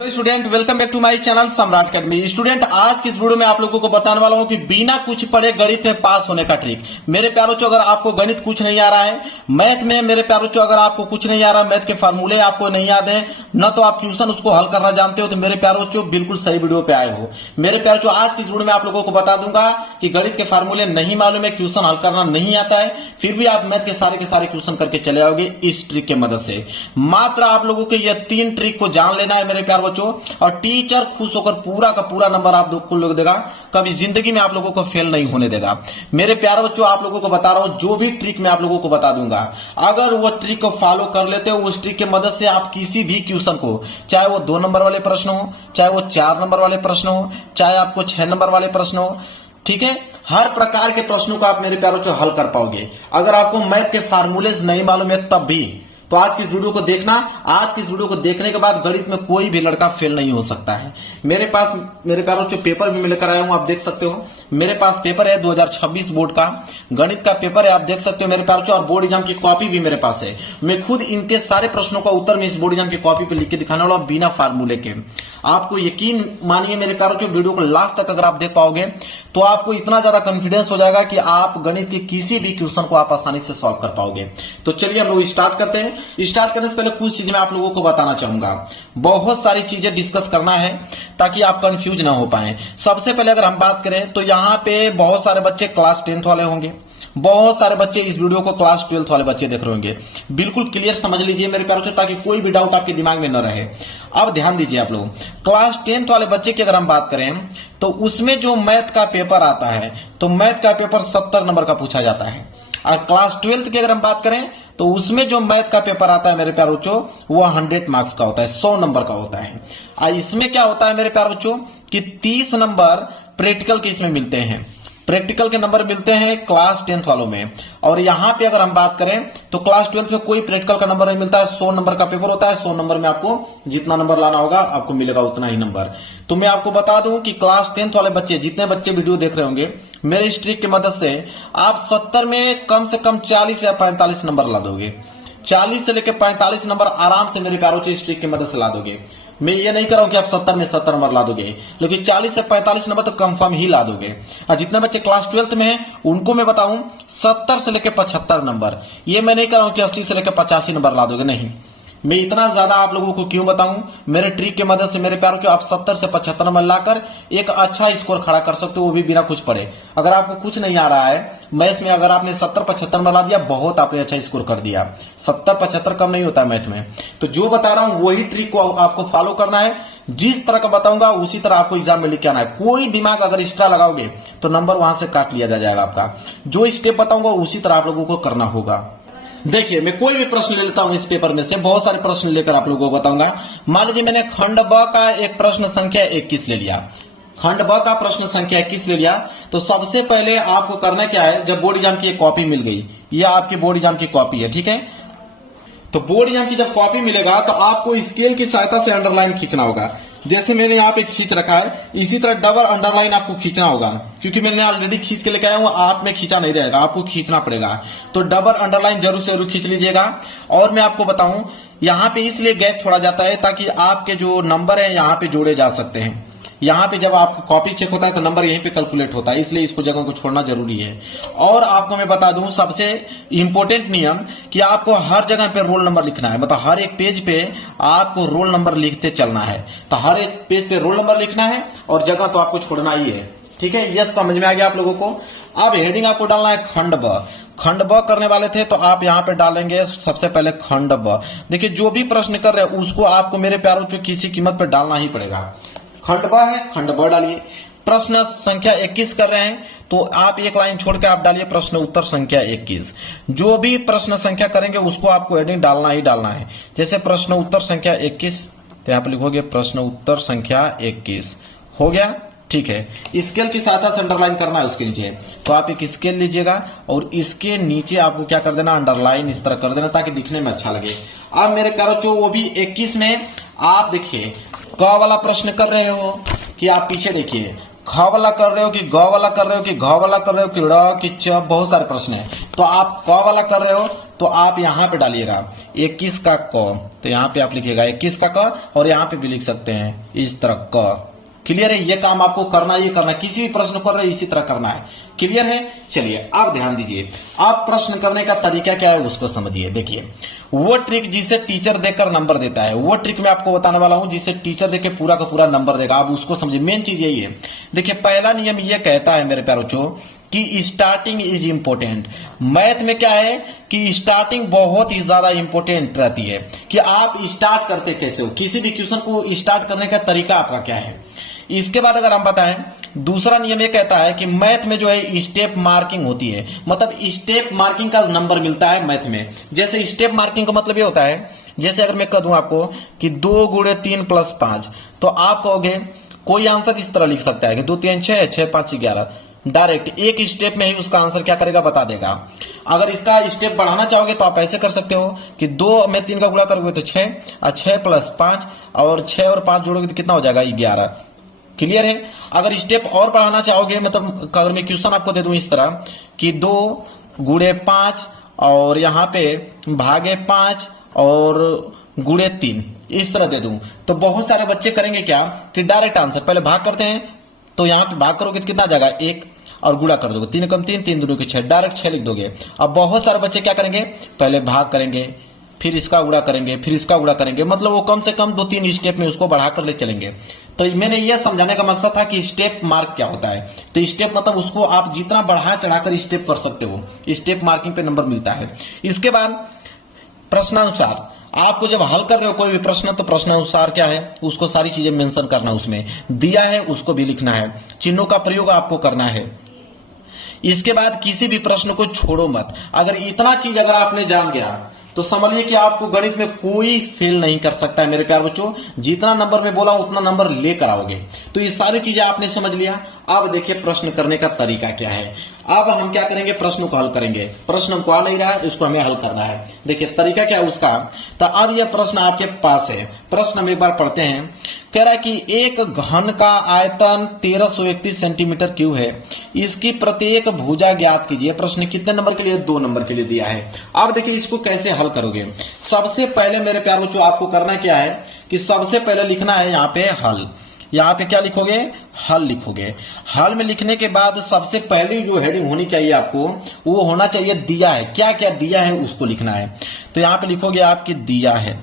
Student welcome back to my channel Samrat academy. Student आज की इस वीडियो में आप लोगों को बताने वाला हूं कि बिना कुछ पढ़े गणित में पास होने का ट्रिक। मेरे प्यारों बच्चों, अगर आपको गणित कुछ नहीं आ रहा है, मैथ में मेरे प्यारों बच्चों अगर आपको कुछ नहीं आ रहा, मैथ के फार्मूले आपको नहीं याद है, न तो आप ट्यूशन उसको हल करना जानते हो, तो मेरे प्यारों बच्चों बिल्कुल सही वीडियो पे आए हो। मेरे प्यारों बच्चों आज की इस वीडियो में आप लोगों को बता दूंगा कि गणित के फार्मूले नहीं मालूम है, ट्यूशन हल करना नहीं आता है, फिर भी आप मैथ के सारे क्वेश्चन करके चले आओगे इस ट्रिक की मदद से। मात्र आप लोगों के ये 3 ट्रिक को जान लेना है मेरे प्यार बच्चों, और टीचर खुश होकर पूरा का पूरा नंबर आप लोगों को देगा, कभी जिंदगी में आप लोगों को फेल नहीं होने देगा। मेरे प्यारे बच्चों आप लोगों को बता रहा हूं, जो भी ट्रिक मैं आप लोगों को बता दूंगा, अगर वो ट्रिक को फॉलो कर लेते हो, उस ट्रिक की मदद से आप किसी भी क्वेश्चन को, चाहे वो 2 नंबर वाले प्रश्न हो, चाहे वो 4 नंबर वाले प्रश्न हो, चाहे आपको 6 नंबर वाले प्रश्न हो, ठीक है, हर प्रकार के प्रश्नों को आप मेरे प्यारे बच्चों हल कर पाओगे। अगर आपको मैथ के फार्मूलेज नहीं मालूम है तब भी, तो आज की इस वीडियो को देखना। आज की इस वीडियो को देखने के बाद गणित में कोई भी लड़का फेल नहीं हो सकता है। मेरे पास मेरे प्यारों जो पेपर भी मैं लेकर आया हूं, आप देख सकते हो, मेरे पास पेपर है 2026 बोर्ड का गणित का पेपर है, आप देख सकते हो मेरे प्यारों, और बोर्ड एग्जाम की कॉपी भी मेरे पास है। मैं खुद इनके सारे प्रश्नों का उत्तर मैं इस बोर्ड एग्जाम की कॉपी पे लिख के दिखाने वाला हूं, बिना फार्मूले के। आपको यकीन मानिए मेरे प्यारों, वीडियो को लास्ट तक अगर आप देख पाओगे तो आपको इतना ज्यादा कॉन्फिडेंस हो जाएगा कि आप गणित के किसी भी क्वेश्चन को आप आसानी से सॉल्व कर पाओगे। तो चलिए हम लोग स्टार्ट करते हैं। स्टार्ट करने से पहले कुछ चीजें मैं आप लोगों को बताना चाहूंगा, बहुत सारी चीजें डिस्कस करना है ताकि आप कंफ्यूज ना हो पाए। सबसे पहले अगर हम बात करें तो यहाँ पे बहुत सारे बच्चे क्लास 10th वाले होंगे, बहुत सारे बच्चे इस वीडियो को क्लास 12th वाले बच्चे देख रहे होंगे। बिल्कुल क्लियर समझ लीजिए मेरे प्यारों से, ताकि कोई भी डाउट आपके दिमाग में न रहे। अब ध्यान दीजिए आप लोग, क्लास 10th वाले बच्चे की अगर हम बात करें तो उसमें जो मैथ का पेपर आता है, तो मैथ का पेपर 70 नंबर का पूछा जाता है। और क्लास 12th की अगर हम बात करें तो उसमें जो मैथ का पेपर आता है मेरे प्यारे बच्चों, वो 100 मार्क्स का होता है, 100 नंबर का होता है। और इसमें क्या होता है मेरे प्यारे बच्चों कि 30 नंबर प्रैक्टिकल के इसमें मिलते हैं, प्रैक्टिकल के नंबर मिलते हैं क्लास 10th वालों में। और यहां पे अगर हम बात करें तो क्लास 12th में कोई प्रैक्टिकल का नंबर नहीं मिलता है, 100 नंबर का पेपर होता है। 100 नंबर में आपको जितना नंबर लाना होगा आपको मिलेगा उतना ही नंबर। तो मैं आपको बता दूं कि क्लास 10th वाले बच्चे, जितने बच्चे वीडियो देख रहे होंगे, मेरे इस ट्रिक की मदद से आप 70 में कम से कम 40 या 45 नंबर ला दोगे। 40 से लेकर 45 नंबर आराम से मेरे प्यारों से इस ट्रिक की मदद से ला दोगे। मैं ये नहीं कर रहा हूं कि आप 70 में 70 नंबर ला दोगे, लेकिन 40 से 45 नंबर तो कंफर्म ही ला दोगे। और जितने बच्चे क्लास 12th में हैं उनको मैं बताऊं 70 से लेकर 75 नंबर, ये मैं नहीं कर रहा हूं कि 80 से लेकर 85 नंबर ला दोगे, नहीं। मैं इतना ज्यादा आप लोगों को क्यों बताऊं, मेरे ट्रिक की मदद से मेरे प्यारों को आप 70 से 75 नंबर लाकर एक अच्छा स्कोर खड़ा कर सकते हो, वो भी बिना कुछ पढ़े। अगर आपको कुछ नहीं आ रहा है मैथ में, अगर आपने 70-75 नंबर ला दिया, बहुत आपने अच्छा स्कोर कर दिया। 70-75 कम नहीं होता मैथ में। तो जो बता रहा हूं वही ट्रिक को आपको फॉलो करना है, जिस तरह का बताऊंगा उसी तरह आपको एग्जाम में लिख के आना है। कोई दिमाग अगर एक्स्ट्रा लगाओगे तो नंबर वहां से काट लिया जाएगा आपका। जो स्टेप बताऊंगा उसी तरह आप लोगों को करना होगा। देखिए मैं कोई भी प्रश्न ले लेता हूं इस पेपर में से, बहुत सारे प्रश्न लेकर आप लोगों को बताऊंगा। मान लीजिए मैंने खंड ब का एक प्रश्न संख्या 21 ले लिया, खंड ब का प्रश्न संख्या 21 ले लिया। तो सबसे पहले आपको करना क्या है, जब बोर्ड एग्जाम की एक कॉपी मिल गई, ये आपकी बोर्ड एग्जाम की कॉपी है, ठीक है। तो बोर्ड एग्जाम की जब कॉपी मिलेगा तो आपको स्केल की सहायता से अंडरलाइन खींचना होगा। जैसे मैंने यहाँ पे खींच रखा है, इसी तरह डबल अंडरलाइन आपको खींचना होगा, क्योंकि मैंने ऑलरेडी खींच के लेके आया हूँ, आप में खींचा नहीं रहेगा, आपको खींचना पड़ेगा। तो डबल अंडरलाइन जरूर से जरूर खींच लीजिएगा। और मैं आपको बताऊं, यहाँ पे इसलिए गैप छोड़ा जाता है ताकि आपके जो नंबर है यहाँ पे जोड़े जा सकते हैं। यहाँ पे जब आपका कॉपी चेक होता है तो नंबर यहीं पे कैलकुलेट होता है, इसलिए इसको जगह को छोड़ना जरूरी है। और आपको मैं बता दूं सबसे इंपॉर्टेंट नियम कि आपको हर जगह पे रोल नंबर लिखना है, मतलब हर एक पेज पे आपको रोल नंबर लिखते चलना है। तो हर एक पेज पे रोल नंबर लिखना है और जगह तो आपको छोड़ना ही है, ठीक है। यह समझ में आ गया आप लोगों को। अब हेडिंग आपको डालना है खंड ब। खंड ब करने वाले थे तो आप यहाँ पे डालेंगे सबसे पहले खंड ब। देखिए जो भी प्रश्न कर रहे हैं उसको आपको मेरे प्यारों को किसी कीमत पर डालना ही पड़ेगा। खंड ब है, खंड ब डालिए। प्रश्न संख्या 21 कर रहे हैं तो आप एक लाइन छोड़ के आप डालिए प्रश्न उत्तर संख्या 21। जो भी प्रश्न संख्या करेंगे उसको आपको हेडिंग डालना ही डालना है। जैसे प्रश्न उत्तर संख्या 21, तो यहाँ पे लिखोगे प्रश्न उत्तर संख्या 21। हो गया, ठीक है। स्केल की सहायता से अंडरलाइन करना है उसके नीचे, तो आप एक स्केल लीजिएगा और इसके नीचे आपको क्या कर देना, अंडरलाइन इस तरह कर देना ताकि दिखने में अच्छा लगे। अब मेरे प्यारों वो भी 21 में आप देखिए क वाला प्रश्न कर रहे हो कि आप पीछे देखिए, ख वाला कर रहे हो कि ग वाला कर रहे हो कि घ वाला कर रहे हो कि ड़ कि च, बहुत सारे प्रश्न है। तो आप क वाला कर रहे हो तो आप यहाँ पे डालिएगा 21 का क, तो यहाँ पे आप लिखिएगा 21 का क और यहाँ पे भी लिख सकते हैं इस तरह क। क्लियर है? ये काम आपको करना ही करना, किसी भी प्रश्न कर रहे इसी तरह करना है। क्लियर है? चलिए अब ध्यान दीजिए, आप प्रश्न करने का तरीका क्या है उसको समझिए। देखिए, वो ट्रिक जिसे टीचर देकर नंबर देता है, वो ट्रिक मैं आपको बताने वाला हूं जिसे टीचर देके पूरा का पूरा नंबर देगा। आप उसको समझिए, मेन चीज यही है। देखिए, पहला नियम ये कहता है मेरे प्यारे बच्चों कि स्टार्टिंग इज इंपोर्टेंट। मैथ में क्या है कि स्टार्टिंग बहुत ही ज्यादा इंपोर्टेंट रहती है कि आप स्टार्ट करते कैसे हो, किसी भी क्वेश्चन को स्टार्ट करने का तरीका आपका क्या है। इसके बाद अगर हम बताएं, दूसरा नियम ये कहता है कि मैथ में जो है स्टेप मार्किंग होती है, मतलब स्टेप मार्किंग का नंबर मिलता है मैथ में। जैसे स्टेप मार्किंग का मतलब ये होता है, जैसे अगर मैं कह दूं आपको कि 2 गुणे 3 प्लस 5, तो आप कहोगे, कोई आंसर इस तरह लिख सकता है कि 2 3 6 6 5 11, डायरेक्ट एक स्टेप में ही उसका आंसर क्या करेगा बता देगा। अगर इसका स्टेप बढ़ाना चाहोगे तो आप ऐसे कर सकते हो कि 2 में 3 का गुणा करोगे तो 6 और 6 प्लस 5 और 6 और 5 जोड़ोगे तो कितना हो जाएगा 11। क्लियर है? अगर स्टेप और बढ़ाना चाहोगे, मतलब अगर मैं क्वेश्चन आपको दे दूं इस तरह कि 2 गुणे 5 और यहाँ पे भागे 5 और गुणे 3, इस तरह दे दूं, तो बहुत सारे बच्चे करेंगे क्या कि डायरेक्ट आंसर पहले भाग करते हैं, तो यहाँ पे भाग करोगे तो कितना आ जाएगा 1 और गुणा कर दोगे 3 कम 3 3 दूनी के 6, डायरेक्ट 6 लिख दोगे। अब बहुत सारे बच्चे क्या करेंगे, पहले भाग करेंगे, फिर इसका गुणा करेंगे, फिर इसका गुणा करेंगे, मतलब वो कम से कम 2-3 स्टेप में उसको बढ़ाकर ले चलेंगे। तो मैंने यह समझाने का मकसद था कि स्टेप मार्क क्या होता है। तो स्टेप मतलब उसको आप जितना बढ़ा चढ़ाकर स्टेप कर सकते हो, स्टेप मार्किंग पे नंबर मिलता है। इसके बाद प्रश्नानुसार, आपको जब हल कर रहे हो कोई भी प्रश्न, तो प्रश्नानुसार क्या है उसको सारी चीजें मेंशन करना, उसमें दिया है उसको भी लिखना है, चिन्हों का प्रयोग आपको करना है। इसके बाद किसी भी प्रश्न को छोड़ो मत। अगर इतना चीज अगर आपने जान गया तो समझिए कि आपको गणित में कोई फेल नहीं कर सकता है मेरे प्यारे बच्चों। जितना नंबर में बोला उतना नंबर लेकर आओगे। तो ये सारी चीजें आपने समझ लिया। अब देखिए प्रश्न करने का तरीका क्या है। अब हम क्या करेंगे, प्रश्न को हल करेंगे। प्रश्न हमको आ नहीं रहा है, इसको हमें हल करना है। देखिए तरीका क्या है उसका। तो अब यह प्रश्न आपके पास है। प्रश्न हम एक बार पढ़ते हैं। कह रहा है कि एक घन का आयतन 1331 सेंटीमीटर क्यूब है, इसकी प्रत्येक भुजा ज्ञात कीजिए। प्रश्न कितने नंबर के लिए, 2 नंबर के लिए दिया है। अब देखिए इसको कैसे हल करोगे। सबसे पहले मेरे प्यारे बच्चों आपको करना क्या है कि सबसे पहले लिखना है यहाँ पे हल। यहाँ पे क्या लिखोगे, हल लिखोगे। हल में लिखने के बाद सबसे पहली जो हेडिंग होनी चाहिए आपको, वो होना चाहिए दिया है। क्या क्या दिया है उसको लिखना है। तो यहाँ पे लिखोगे आपकी दिया है,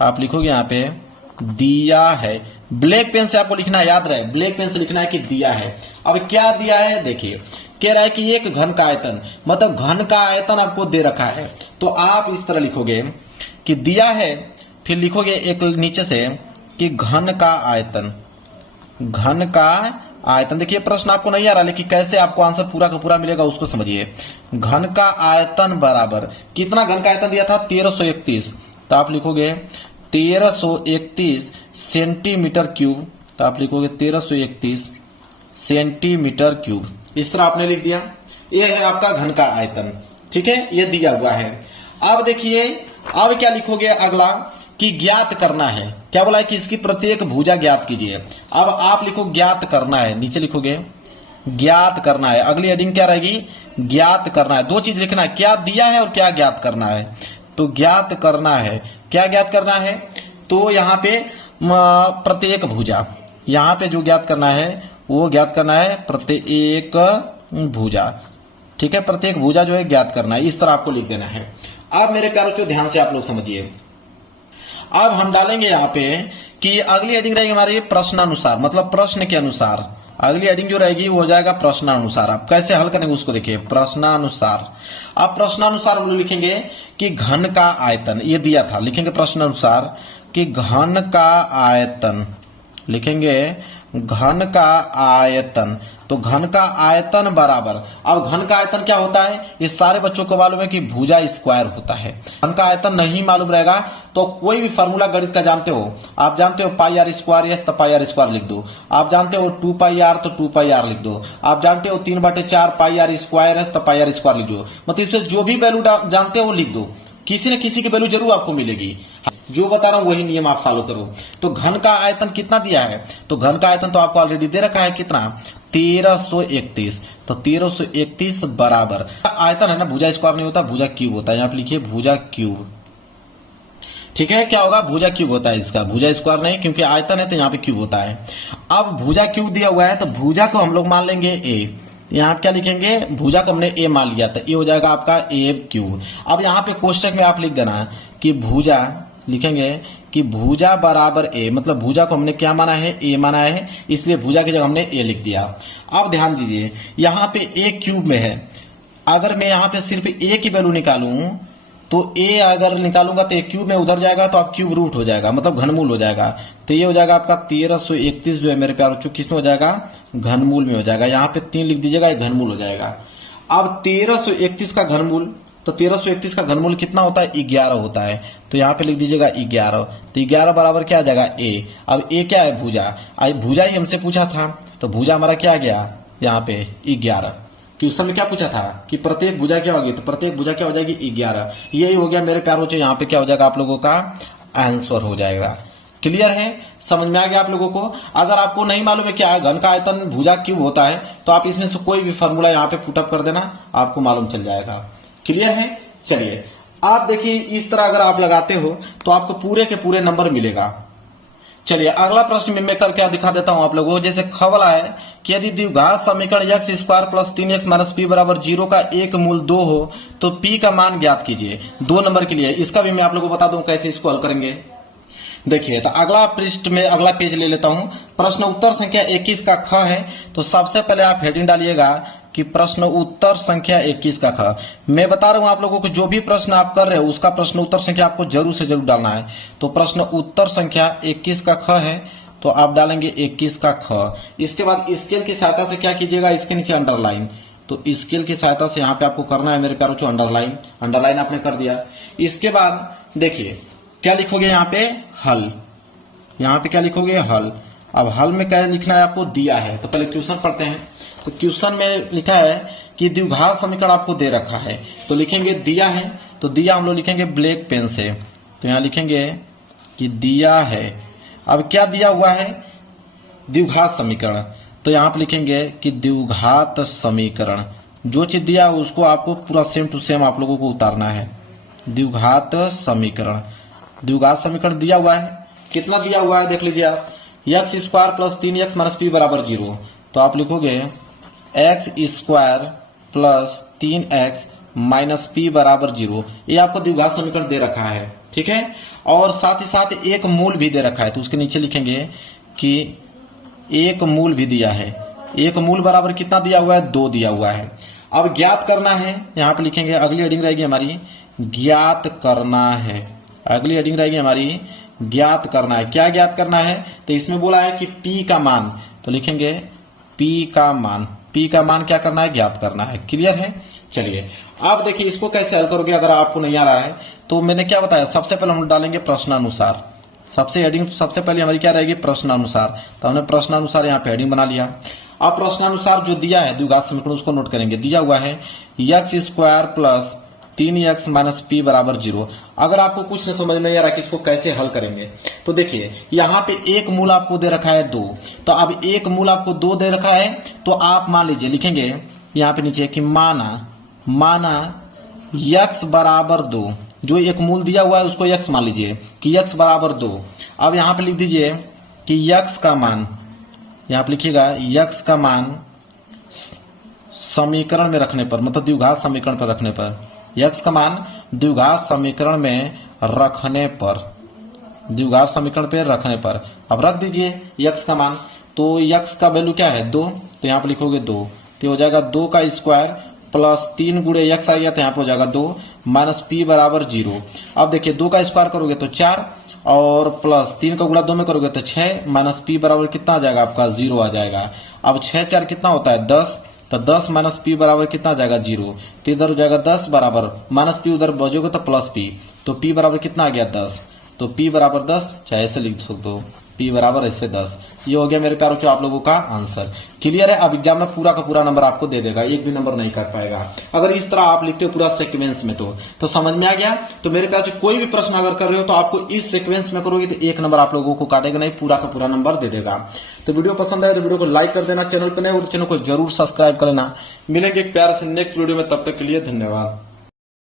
आप लिखोगे यहाँ पे दिया है। ब्लैक पेन से आपको लिखना है, याद रहे ब्लैक पेन से लिखना है कि दिया है। अब क्या दिया है, देखिए कह रहा है कि एक घन का आयतन, मतलब घन का आयतन आपको दे रखा है। तो आप इस तरह लिखोगे कि दिया है, फिर लिखोगे एक नीचे से कि घन का आयतन, घन का आयतन। देखिए प्रश्न आपको नहीं आ रहा, लेकिन कैसे आपको आंसर पूरा का पूरा मिलेगा उसको समझिए। घन का आयतन बराबर कितना, घन का आयतन दिया था 1331, तो आप लिखोगे 1331 सेंटीमीटर क्यूब। तो आप लिखोगे 1331 सेंटीमीटर क्यूब। इस तरह आपने लिख दिया। ये है आपका घन का आयतन, ठीक है, ये दिया हुआ है। अब देखिए अब क्या लिखोगे अगला कि ज्ञात करना है। क्या बोला है कि इसकी प्रत्येक भुजा ज्ञात कीजिए। अब आप लिखो ज्ञात करना है, नीचे लिखोगे ज्ञात करना है। अगली हेडिंग क्या रहेगी, ज्ञात करना है। 2 चीज लिखना है, क्या दिया है और क्या ज्ञात करना है। तो ज्ञात करना है, क्या ज्ञात करना है, तो यहाँ पे प्रत्येक भुजा, यहाँ पे जो ज्ञात करना है वो ज्ञात करना है प्रत्येक भुजा, ठीक है, प्रत्येक भुजा जो है ज्ञात करना है। इस तरह आपको लिख देना है। अब मेरे प्यारों को ध्यान से आप लोग समझिए। अब हम डालेंगे यहाँ पे कि अगली हेडिंग रहेगी हमारी प्रश्नानुसार, मतलब प्रश्न के अनुसार। अगली हेडिंग जो रहेगी वो हो जाएगा प्रश्नानुसार। आप कैसे हल करेंगे उसको देखिए, प्रश्नानुसार। आप प्रश्नानुसार हम लोग लिखेंगे कि घन का आयतन, ये दिया था, लिखेंगे प्रश्नानुसार कि घन का आयतन, लिखेंगे घन का आयतन। तो घन का आयतन बराबर, अब घन का आयतन क्या होता है, ये सारे बच्चों को मालूम है कि भुजा स्क्वायर होता है। घन का आयतन नहीं मालूम रहेगा तो कोई भी फार्मूला गणित का जानते हो, आप जानते हो पाई आर स्क्वायर एस, तो पाई आर स्क्वायर लिख दो। आप जानते हो 2 पाई आर, तो 2 पाई आर लिख दो। आप जानते हो 3/4 पाई आर स्क्वायर एस, तो पाई आर स्क्वायर लिख दो। मतलब इससे जो भी वैल्यू जानते हो वो लिख दो, किसी न किसी की वैल्यू जरूर आपको मिलेगी। जो बता रहा हूं वही नियम आप फॉलो करो। तो घन का आयतन कितना दिया है, तो घन का आयतन तो आपको ऑलरेडी दे रखा है कितना, 1331। तो 1331 बराबर आयतन है ना, भुजा स्क्वायर नहीं होता, भुजा क्यूब होता है। यहां पे लिखिए भुजा क्यूब, ठीक है। क्या होगा, भुजा क्यूब होता है इसका, भुजा स्क्वायर नहीं, क्योंकि आयतन है तो यहाँ पे क्यूब होता है। अब भुजा क्यूब दिया हुआ है तो भुजा को हम लोग मान लेंगे ए। यहाँ क्या लिखेंगे, भुजा को हमने ए मान लिया था, ये हो जाएगा आपका ए क्यूब। अब यहाँ पे कोष्टक में आप लिख देना कि भुजा, लिखेंगे कि भुजा बराबर ए, मतलब भुजा को हमने क्या माना है, ए माना है, इसलिए भुजा की जगह हमने ए लिख दिया। अब ध्यान दीजिए यहाँ पे ए क्यूब में है, अगर मैं यहाँ पे सिर्फ ए की वैल्यू निकालूं तो ए अगर निकालूंगा तो ए क्यूब में उधर जाएगा तो आप क्यूब रूट हो जाएगा, मतलब घनमूल हो जाएगा। तो ये हो जाएगा आपका 1331 जो है मेरे प्यारे बच्चों, किसमें हो जाएगा, घनमूल में हो जाएगा। यहाँ पे 3 लिख दीजिएगा, ये घनमूल हो जाएगा। अब 1331 का घनमूल, तो 1331 का घनमूल कितना होता है, 11 होता है। तो यहाँ पे लिख दीजिएगा 11। तो 11 बराबर क्या आ जाएगा, ए। अब ए क्या है, भुजा। अब भुजा ही हमसे पूछा था, तो भुजा हमारा क्या आ गया यहाँ पे 11। क्वेश्चन में क्या पूछा था कि प्रत्येक भुजा क्या होगी, तो प्रत्येक भुजा क्या हो जाएगी, 11। यही हो गया मेरे प्यारों, यहाँ पे क्या हो जाएगा आप लोगों का आंसर हो जाएगा। क्लियर है, समझ में आ गया आप लोगों को। अगर आपको नहीं मालूम है क्या है, घन का आयतन भुजा क्यूब होता है, तो आप इसमें से कोई भी फॉर्मूला यहाँ पे पुटअप कर देना, आपको मालूम चल जाएगा। क्लियर है, चलिए आप देखिए इस तरह अगर आप लगाते हो तो आपको पूरे के पूरे नंबर मिलेगा। चलिए अगला प्रश्न में मैं कर क्या दिखा देता हूं आप लोगों को। जैसे खबला है कि यदि द्विघात समीकरण x square plus 3x minus P बराबर 0 का एक मूल 2 हो तो p का मान ज्ञात कीजिए। 2 नंबर के लिए इसका भी मैं आप लोगों को बता दूं कैसे इसको हल करेंगे। देखिए तो अगला पृष्ठ में अगला पेज ले लेता हूं। प्रश्न उत्तर संख्या 21 का ख है, तो सबसे पहले आप हेडिंग डालिएगा कि प्रश्न उत्तर संख्या 21 का ख। मैं बता रहा हूं आप लोगों को जो भी प्रश्न आप कर रहे हो उसका प्रश्न उत्तर संख्या आपको जरूर से जरूर डालना है। तो प्रश्न उत्तर संख्या 21 का ख है, तो आप डालेंगे 21 का ख। इसके बाद स्केल की सहायता से क्या कीजिएगा, इसके नीचे अंडरलाइन। तो स्केल की सहायता से यहाँ पे आपको करना है मेरे प्यारों को अंडरलाइन। अंडरलाइन आपने कर दिया। इसके बाद देखिए क्या लिखोगे यहाँ पे, हल। यहाँ पे क्या लिखोगे, हल। अब हल में क्या लिखना है आपको, दिया है। तो पहले क्वेश्चन पढ़ते हैं। तो क्वेश्चन में लिखा है कि द्विघात समीकरण आपको दे रखा है, तो लिखेंगे दिया है। तो दिया हम लोग लिखेंगे ब्लैक पेन से। तो यहाँ लिखेंगे कि दिया है। अब क्या दिया हुआ है, द्विघात समीकरण। तो यहाँ पे लिखेंगे कि द्विघात समीकरण, जो चीज दिया है उसको आपको पूरा सेम टू सेम आप लोगों को उतारना है। द्विघात समीकरण, द्विघात समीकरण दिया हुआ है, कितना दिया हुआ है देख लीजिए आप, x square plus 3x minus P बराबर 0। तो आप लिखोगे x square plus 3x minus P बराबर 0। ये आपको द्विघात समीकरण दे रखा है, ठीक है। और साथ ही साथ एक मूल भी दे रखा है, तो उसके नीचे लिखेंगे कि एक मूल भी दिया है। एक मूल बराबर कितना दिया हुआ है, 2 दिया हुआ है। अब ज्ञात करना है, यहाँ पे लिखेंगे अगली हेडिंग रहेगी हमारी ज्ञात करना है। अगली हेडिंग रहेगी हमारी ज्ञात करना है। क्या ज्ञात करना है, तो इसमें बोला है कि p का मान, तो लिखेंगे p का मान। p का मान क्या करना है, ज्ञात करना है। क्लियर है, चलिए आप देखिए इसको कैसे हल करोगे। अगर आपको नहीं आ रहा है तो मैंने क्या बताया, सबसे पहले हम डालेंगे प्रश्नानुसार। सबसे हेडिंग सबसे पहले हमारी क्या रहेगी, प्रश्नानुसार। तो हमने प्रश्नानुसार यहाँ पे हेडिंग बना लिया। अब प्रश्नानुसार जो दिया है द्विघात समीकरण उसको नोट करेंगे। दिया हुआ है x square plus 3x minus P बराबर 0। अगर आपको कुछ नहीं समझ में आ रहा कि इसको कैसे हल करेंगे, तो देखिए यहाँ पे एक मूल आपको दे रखा है 2। तो अब एक मूल आपको 2 दे रखा है, तो आप मान लीजिए लिखेंगे यहाँ पे नीचे कि माना x बराबर 2। जो एक मूल दिया हुआ है उसको x मान लीजिए कि x बराबर 2। अब यहाँ पे लिख दीजिए कि x का मान, यहाँ पे लिखिएगा x का मान समीकरण में रखने पर, मतलब द्विघात समीकरण पर रखने पर, x का मान द्विघात समीकरण में रखने पर, द्विघात समीकरण पे रखने पर। अब रख दीजिए x का मान। तो x का वैल्यू क्या है, 2। तो यहाँ पे लिखोगे 2। तो हो जाएगा 2 का स्क्वायर प्लस 3 गुणे x आ गया, तो यहाँ पे हो जाएगा 2 माइनस पी बराबर 0। अब देखिए 2 का स्क्वायर करोगे तो 4 और प्लस 3 का गुणा 2 में करोगे तो 6 माइनस पी बराबर कितना आ जाएगा आपका, 0 आ जाएगा। अब 6 4 कितना होता है, 10। तो 10 माइनस पी बराबर कितना आ जाएगा, 0। तो इधर हो जाएगा 10 बराबर माइनस पी, उधर बचोगे तो प्लस पी। तो पी बराबर कितना आ गया, 10। तो पी बराबर 10, चाहे ऐसे लिख सकते हो p बराबर इससे 10। ये हो गया मेरे प्यारे बच्चों आप लोगों का आंसर। क्लियर है। अब एग्जामिनर पूरा का पूरा नंबर आपको दे देगा, एक भी नंबर नहीं काट पाएगा अगर इस तरह आप लिखते हो पूरा सीक्वेंस में। तो समझ में आ गया। तो मेरे प्यारे बच्चों कोई भी प्रश्न अगर कर रहे हो तो आपको इस सीक्वेंस में करोगे तो एक नंबर आप लोगों को काटेगा नहीं, पूरा का पूरा नंबर दे देगा। तो वीडियो पसंद आए तो वीडियो को लाइक कर देना, चैनल पर नए हो तो चैनल को जरूर सब्सक्राइब कर लेना। मिलेंगे एक प्यारे से नेक्स्ट वीडियो में, तब तक के लिए धन्यवाद।